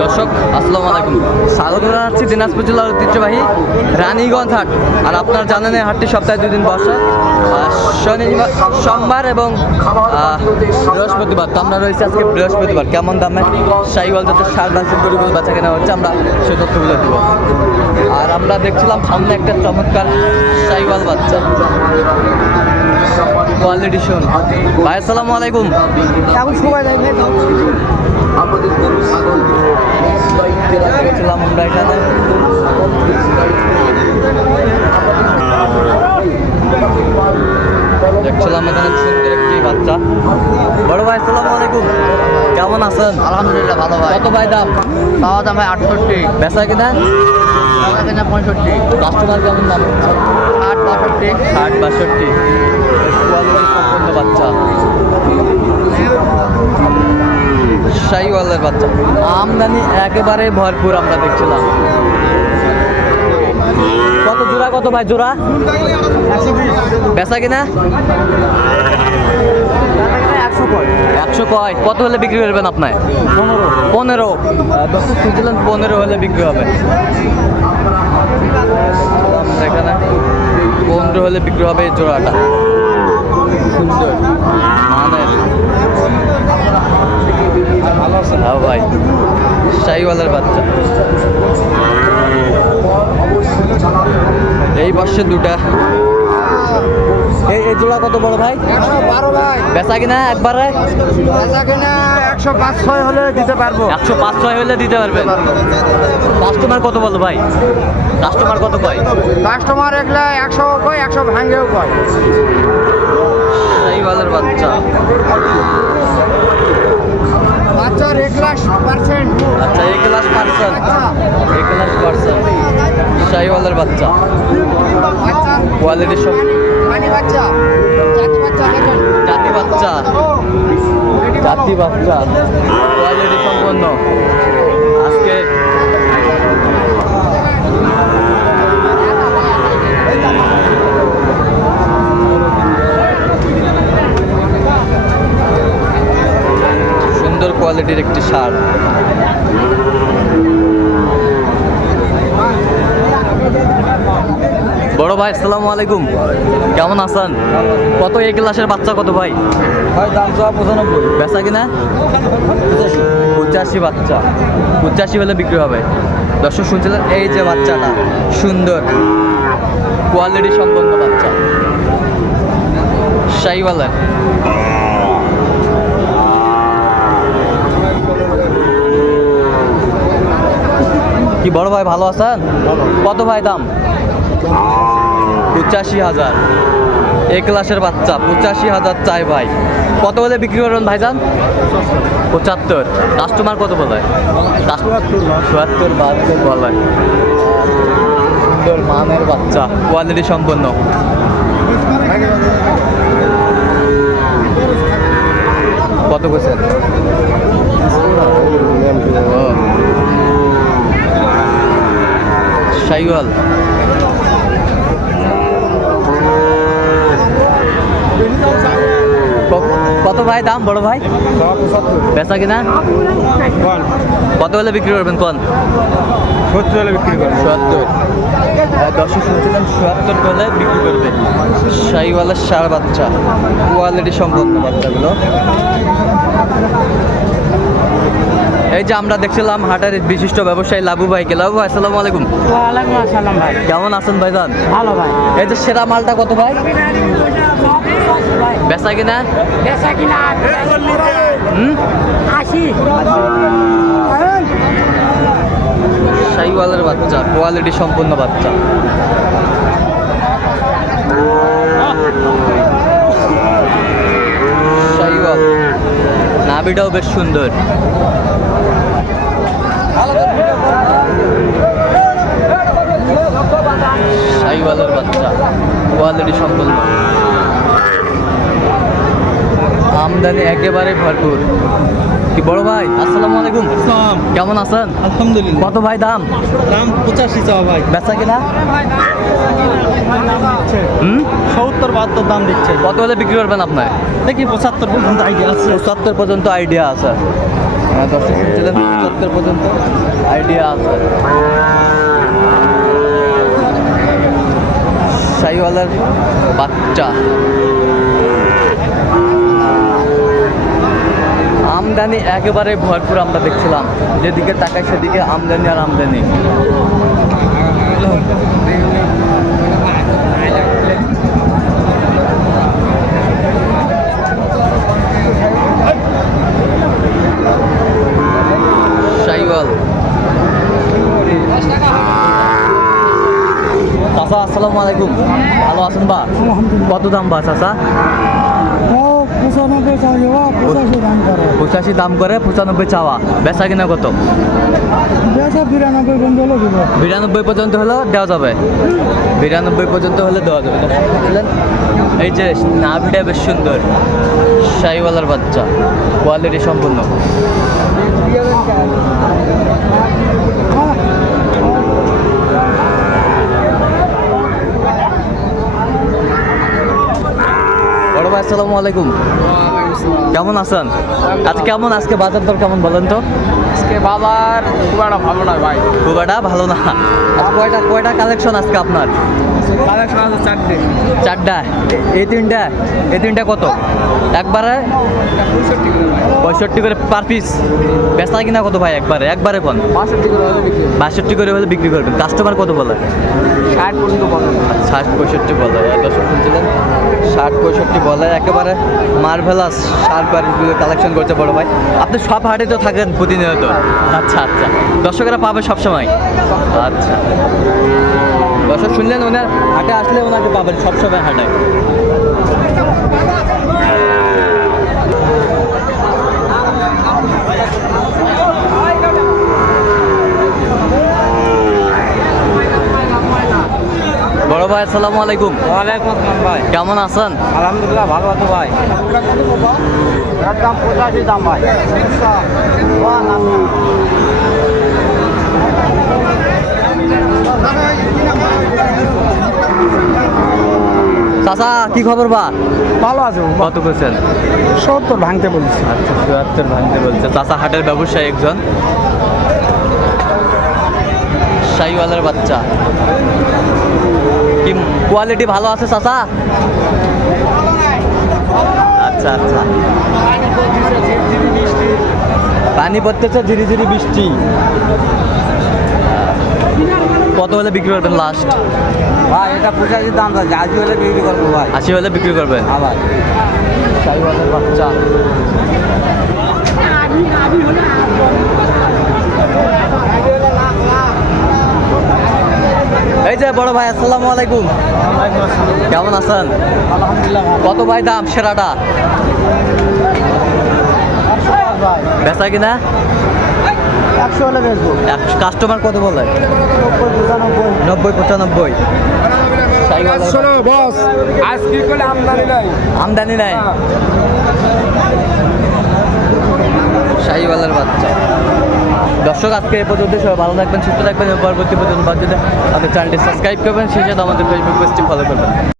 দর্শক, আসসালামু আলাইকুম। স্বাগত জানাচ্ছি দিনাজপুর জেলার ঐতিহ্যবাহী রানীগঞ্জ হাট। আর আপনারা জানেন এই হাটটি সপ্তাহে দুই দিন বসে শনিবার, সোমবার এবং বৃহস্পতিবার। তো আমরা রয়েছি আজকে বৃহস্পতিবার। কেমন দামে সাইওয়াল যাতে সার বাসের গরুগুলো বেচা কেনা হচ্ছে, আমরা সেই তথ্যগুলো দিব। আর আমরা দেখছিলাম সামনে একটা চমৎকার সাইওয়াল বাচ্চা। কোয়ালিটি শুন। ভাই আসসালামু আলাইকুম। এখন সময় নেই নেই আমরা এখানে। দেখছিলাম এখানে সুন্দর একটি বাচ্চা। বড় ভাই আসসালামু আলাইকুম। কেমন আছেন? আলহামদুলিল্লাহ ভালো ভাই। কত ভাই দাম? পাওয়া দাম ভাই আটষট্টি। বেচা কিনা? পাওয়া কিনা পঁয়ষট্টি। কাস্টমার কেমন দাম? আট বাষট্টি। ষাট বাষট্টি। কোয়ালিটি সম্পন্ন বাচ্চা। শাহিওয়ালের বাচ্চা। আমদানি একেবারে ভরপুর আমরা দেখছিলাম। কত জোড়া কত ভাই জোড়া? বেচা কিনা? একশো কয়। কত হলে বিক্রি করবেন আপনার? পনেরো। পনেরো। খুঁজছিলেন পনেরো হলে বিক্রি হবে। এখানে পনেরো হলে বিক্রি হবে জোড়াটা। সুন্দর। হ্যাঁ ভাই শাহিওয়ালের বাচ্চা। এই বর্ষে দুটা। এই এই জোড়া কত বড় ভাই? একশো বারো ভাই। বেচা কিনা একবারে? বেচা কিনা একশো পাঁচ ছয় হলে দিতে পারব। একশো পাঁচ ছয় হলে দিতে পারবেন কাস্টমার কত বলো ভাই? কাস্টমার কত কয়? কাস্টমার একলা একশো কয় একশো ভাঙ্গেও কয়। এই বাচ্চা। বাচ্চার এক লাখ পার্সেন্ট আচ্ছা এক ক্লাস পার্সন এক ক্লাস পার্সন শাহিওয়ালের বাচ্চা। কোয়ালিটি সব বাচ্চা। জাতি বাচ্চা। জাতি বাচ্চা। কোয়ালিটি সম্পন্ন আজকে সুন্দর কোয়ালিটির একটি সার। বড় ভাই আসসালামু আলাইকুম। কেমন আছেন? কত এই ক্লাসের বাচ্চা কত ভাই? ভাই দাম চাওয়া পঁচানব্বই। বেচা কিনা? পঁচাশি বাচ্চা। পঁচাশি হলে বিক্রি হবে। দর্শক শুনছিলেন? এই যে বাচ্চাটা সুন্দর। কোয়ালিটি সম্পন্ন বাচ্চা। শাহিওয়ালের। কি বড় ভাই ভালো আছেন? কত ভাই দাম? পঁচাশি হাজার। এ ক্লাসের বাচ্চা, পঁচাশি হাজার চাই ভাই। কত বলে বিক্রি করবেন ভাই ভাইজান? পঁচাত্তর। কাস্টমার কত বলে? চুয়াত্তর, বাহাত্তর বলে। সুন্দর মানের বাচ্চা কোয়ালিটি সম্পন্ন। কত বলছেন? শাইওয়াল কত ভাই দাম বড় ভাই? বেচা কিনা? কত হলে বিক্রি করবেন কোন? সত্তর হলে বিক্রি করে চুয়াত্তর দশে শুনছিলাম চুয়াত্তর হলে বিক্রি করবে। শাহিওয়ালের সার বাচ্চা। কোয়ালিটি সম্পন্ন বাচ্চাগুলো। এই যে আমরা দেখছিলাম হাটের বিশিষ্ট ব্যবসায়ী লাবু ভাইকে। লাবু ভাই আসসালামু আলাইকুম। ওয়ালাইকুম আসসালাম ভাই। কেমন আছেন ভাইজান? ভালো ভাই। এই যে সেরা মালটা কত ভাই? বেচা কিনা? বেচা কিনা হুম? আশি। শাহিওয়ালের বাচ্চা কোয়ালিটি সম্পন্ন বাচ্চা। শাহিওয়াল নাভিটাও বেশ সুন্দর। শাহিওয়ালের বাচ্চা কোয়ালিটি সম্পন্ন। আমদানি একেবারে ভরপুর। কি বড় ভাই? আসসালামু আলাইকুম। কেমন আছেন? আলহামদুলিল্লাহ। কত ভাই দাম? দাম পঁচাশি চাওয়া ভাই। বেচা কিনা? হুম? সত্তর বাহাত্তর দাম দিচ্ছে। কত হলে বিক্রি করবেন আপনার দেখি পঁচাত্তর পর্যন্ত আইডিয়া আছে। পঁচাত্তর পর্যন্ত আইডিয়া আছে। আর দর্শক শুনছিলেন পঁচাত্তর পর্যন্ত আইডিয়া বাচ্চা। আমদানি একেবারে ভরপুর আমরা দেখছিলাম। যেদিকে তাকাই সেদিকে আমদানি আর আমদানি শাহিওয়াল চাচা আসসালামু আলাইকুম ভালো বা কত দাম বা চাচা? পঁচাশি দাম করে, পঁচানব্বই চাওয়া। বেচা কিনা কত? বিরানব্বই পর্যন্ত হলো দেওয়া যাবে। বিরানব্বই পর্যন্ত হলে দেওয়া যাবে? এই যে নাভিটা বেশ সুন্দর, শাহিওয়ালার বাচ্চা। কোয়ালিটি সম্পূর্ণ। ভাই আসসালামু আলাইকুম। কেমন আছেন? আচ্ছা কেমন আজকে বাজার দর কেমন বলেন তো? আজকে বাজার খুব একটা ভালো না ভাই। খুব একটা ভালো না। কয়টা কয়টা কালেকশন আজকে আপনার? চারটে। এই তিনটা? এই তিনটা কত? একবারে? পঁয়ষট্টি করে পার পিস বেচা কিনা কত ভাই একবারে? একবারে কোন? বাষট্টি করে হলে বিক্রি করবেন। কাস্টমার কত বলে? ষাট পর্যন্ত বলে। ষাট পঁয়ষট্টি বলে। দর্শক শুনছিলেন? ষাট পঁয়ষট্টি বলে। একেবারে মার্ভেলাস সার বাড়িগুলো কালেকশন করছে বড় ভাই। আপনি সব হাটে তো থাকেন প্রতিনিয়ত। আচ্ছা আচ্ছা। দর্শকেরা পাবে সবসময়। আচ্ছা। দর্শক শুনলেন ওনার হাটে আসলে ওনাকে পাবেন সবসময় হাটে। বড় ভাই আসসালামু আলাইকুম। ওয়ালাইকুম আসসালাম ভাই। কেমন আছেন? আলহামদুলিল্লাহ ভালো আছো ভাই। দাম পঁচাশি দাম ভাই চাচা কি খবর বা? ভালো আছে কত করছেন? সত্তর ভাঙতে বলছি। আচ্ছা চুয়াত্তর ভাঙতে বলছে। চাচা হাটের ব্যবসায়ী একজন। শাহিওয়ালার বাচ্চা। কি কোয়ালিটি ভালো আছে চাচা আচ্ছা আচ্ছা। পানি পড়তেছে ঝিরি ঝিরি বৃষ্টি। কত হলে বিক্রি করবেন লাস্ট ভাই এটা পঁচাশি দাম আছে আজকে হলে বিক্রি করব ভাই। আশি হলে বিক্রি করবেন? আবার শাহিওয়ালের বাচ্চা। এই যে বড় ভাই আসসালামু আলাইকুম। কেমন আছেন? কত ভাই দাম সেরাটা? বেচা কিনা? একশো হলে বেচবো। কাস্টমার কত বলে? নব্বই পঁচানব্বই। শোনো বস আজ কি আমদানি নাই? আমদানি নাই। শাহিওয়ালার বাচ্চা। দর্শক আজকে এই পর্যন্ত সবাই ভালো থাকবেন সুস্থ থাকবেন পরবর্তী পর্যন্ত বাচ্চাদের আমাদের চ্যানেলটি সাবস্ক্রাইব করবেন সেই সাথে আমাদের ফেসবুক পেজটি ফলো করবেন।